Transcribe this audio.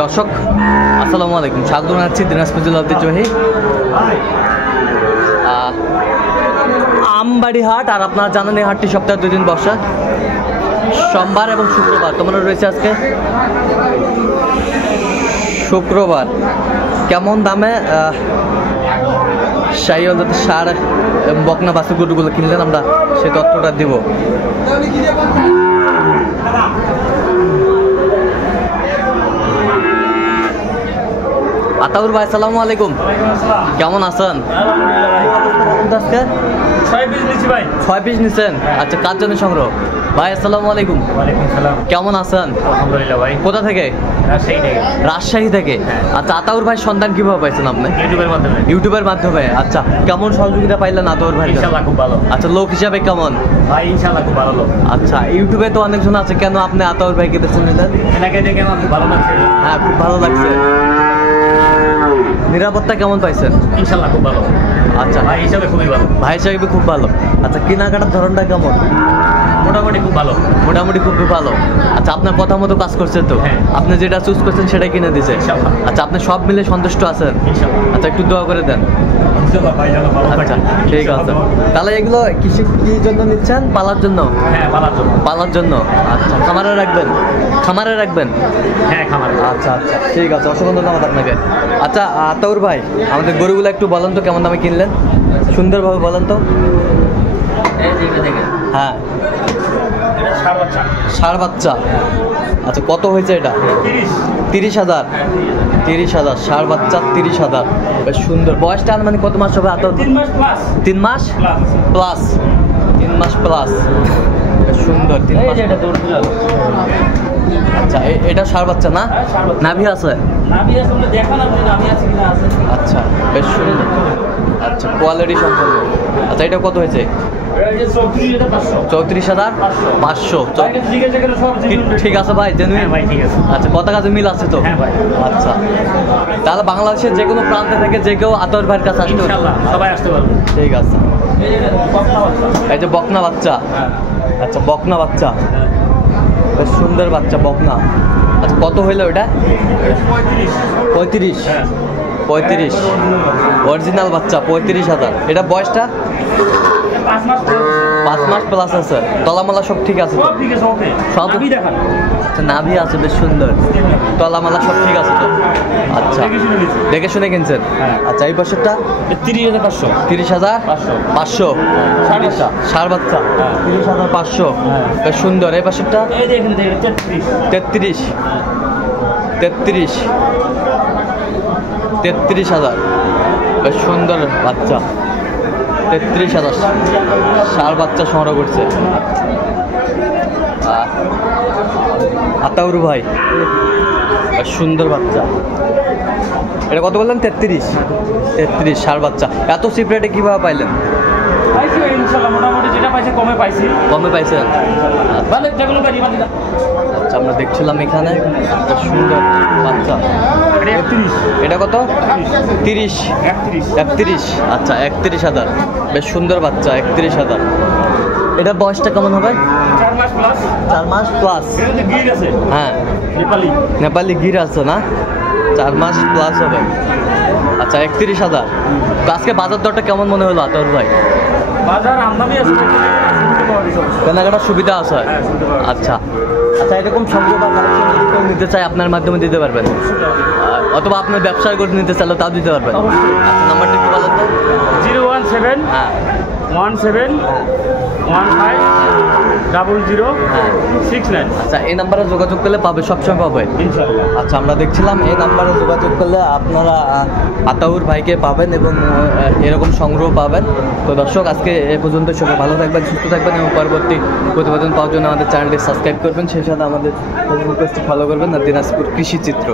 দর্শক আসসালামু আলাইকুম, স্বাগত জানাচ্ছি দিনাজপুর জেলা ঐতিহ্যবাহী আমবাড়ি হাট। আর আপনারা জানেন এই হাটটি সপ্তাহে 2 দিন বসে, সোমবার এবং শুক্রবার। তোমরা রয়েছে আজকে শুক্রবার। কেমন দামে শাহিওয়াল সার বকনা বাছুর গরুগুলো কিনলেন আমরা সেই তথ্যটা দিব। আতাউর ভাই আসসালামু আলাইকুম, কেমন আছেন? আজকে 6 পিস নিচ্ছেন। আচ্ছা, কার জন্য সংগ্রহ? ভাই আসসালামু আলাইকুম। কেমন আছেন? আলহামদুলিল্লাহ ভাই। কোথা থেকে? রাজশাহী থেকে। আচ্ছা, আতাউর ভাই সন্ধান কিভাবে পাইছেন আপনি? ইউটিউবের মাধ্যমে। আচ্ছা, কেমন সহযোগিতা পাইলেন আতাউর ভাই? ইনশাআল্লাহ খুব ভালো। আচ্ছা, লোক হিসাবে কেমন ভাই? ইনশাআল্লাহ খুব ভালো লোক। আচ্ছা, ইউটিউবে তো অনেকজন আছে, কেন আপনি আতাউর ভাইকে বেছে নিলেন? এনাকে দেখে আমার খুব ভালো লাগছে। হ্যাঁ, খুব ভালো লাগছে। নিরাপত্তা কেমন পাইছেন? ইনশাআল্লাহ খুব ভালো। আচ্ছা, ভাই হিসাবে খুবই ভালো। ভাই হিসাবে খুব ভালো। আচ্ছা, কেনাকাটার ধরনটা কেমন? মোটামুটি খুব ভালো। মোটামুটি খুব ভালো। আচ্ছা, আপনার কথা মতো কাজ করছে তো? হ্যাঁ। আপনি যেটা চুজ করছেন সেটাই কিনে দিছে। ইনশাআল্লাহ। আচ্ছা, আপনি সব মিলে সন্তুষ্ট আছেন? ইনশাআল্লাহ। আচ্ছা, একটু দোয়া করে দেন। ইনশাআল্লাহ ভাই যেন ভালো থাকে। আচ্ছা, ঠিক আছে। তাহলে এগুলো কি জন্য নিচ্ছেন? পালার জন্য? হ্যাঁ, পালার জন্য। পালার জন্য। আচ্ছা, খামারে রাখবেন? খামারে রাখবেন? হ্যাঁ, খামারে। আচ্ছা আচ্ছা, ঠিক আছে, অসংখ্য ধন্যবাদ আপনাকে। আচ্ছা আতাউর ভাই, আমাদের গরুগুলো একটু বলেন তো কেমন দামে কিনলেন, সুন্দরভাবে বলেন তো। হ্যাঁ, ষাঁড় বাচ্চা। আচ্ছা, কত হয়েছে এটা? 30,000। 30,000 ষাঁড় বাচ্চা, 30,000। বেশ সুন্দর। বয়সটা মানে কত মাস হবে আতাউর? 3 মাস প্লাস। 3 মাস প্লাস। 3 মাস প্লাস। বেশ সুন্দর। 3 মাস। আচ্ছা, এটা ষাঁড় বাচ্চা না? নাভি আছে? আচ্ছা, বেশ সুন্দর। আচ্ছা, কোয়ালিটি সম্পন্ন। আচ্ছা, এটা কত হয়েছে? 34,500। ঠিক আছে ভাই, জেনুইন। আচ্ছা, কথা কাজে মিল আছে তো? আচ্ছা, তাহলে বাংলাদেশের যে কোনো প্রান্তে থেকে যে কেউ আতাউর ভাইয়ের কাছে আসতে সবাই আসতে পারবে। ঠিক আছে। এই যে বকনা বাচ্চা। আচ্ছা, বকনা বাচ্চা, বেশ সুন্দর বাচ্চা বকনা। আচ্ছা, কত হইলো ওটা? 35। অরিজিনাল বাচ্চা, 35,000। এটা বয়সটা 5 মাস প্লাস আছে। তলামালা সব ঠিক আছে তো? সব আচ্ছা, নাভি আছে, বেশ সুন্দর। তলামালা সব ঠিক আছে তো? আচ্ছা, দেখে শুনে কিনছেন? আচ্ছা, এই বছরটা 30,500। ষাঁড় বাচ্চা 30,500। বেশ সুন্দর। এই বছরটা 33,000। বেশ সুন্দর বাচ্চা, 33,000 ষাঁড় বাচ্চা সংগ্রহ করছে আতাউর ভাই। বেশ সুন্দর বাচ্চা। এটা কত বললেন? 33 ষাঁড় বাচ্চা। এত চিপ রেটে কীভাবে পাইলেন? মোটামুটি যেটা পাইছে কমে পাইছেন? আচ্ছা, আমরা দেখছিলাম এখানে বেশ সুন্দর বাচ্চা। এটা কত? 31। আচ্ছা, 31,000। বেশ সুন্দর বাচ্চা, 31,000। এটা বয়সটা কেমন হবে? 4 মাস প্লাস। হ্যাঁ, নেপালি গির আছে না? 4 মাস প্লাস হবে। আচ্ছা, 31,000। আজকে বাজার দরটা কেমন মনে হলো আতাউর ভাই? বাজার আমদানি আছে, কেনাকাটার সুবিধা আছে। আচ্ছা আচ্ছা, এরকম সংগ্রহ বা কালেকশন যদি কেউ নিতে চায় আপনার মাধ্যমে দিতে পারবেন, অথবা আপনার ব্যবসা করে নিতে চাইলে তাও দিতে পারবেন। আচ্ছা, নাম্বারটা একটু বলেন তো। 017 হ্যাঁ 17 15 0069। আচ্ছা, এই নাম্বারে যোগাযোগ করলে পাবে, সবসময় পাবে ইনশাআল্লাহ। আচ্ছা, আমরা দেখছিলাম এই নাম্বারে যোগাযোগ করলে আপনারা আতাউর ভাইকে পাবেন এবং এরকম সংগ্রহ পাবেন। তো দর্শক, আজকে এ পর্যন্ত। সবাই ভালো থাকবেন, সুস্থ থাকবেন এবং পরবর্তী প্রতিবেদন পাওয়ার জন্য আমাদের চ্যানেলটি সাবস্ক্রাইব করবেন, সেই সাথে আমাদের ফেসবুক পেজটি ফলো করবেন আর দিনাজপুর কৃষি চিত্র।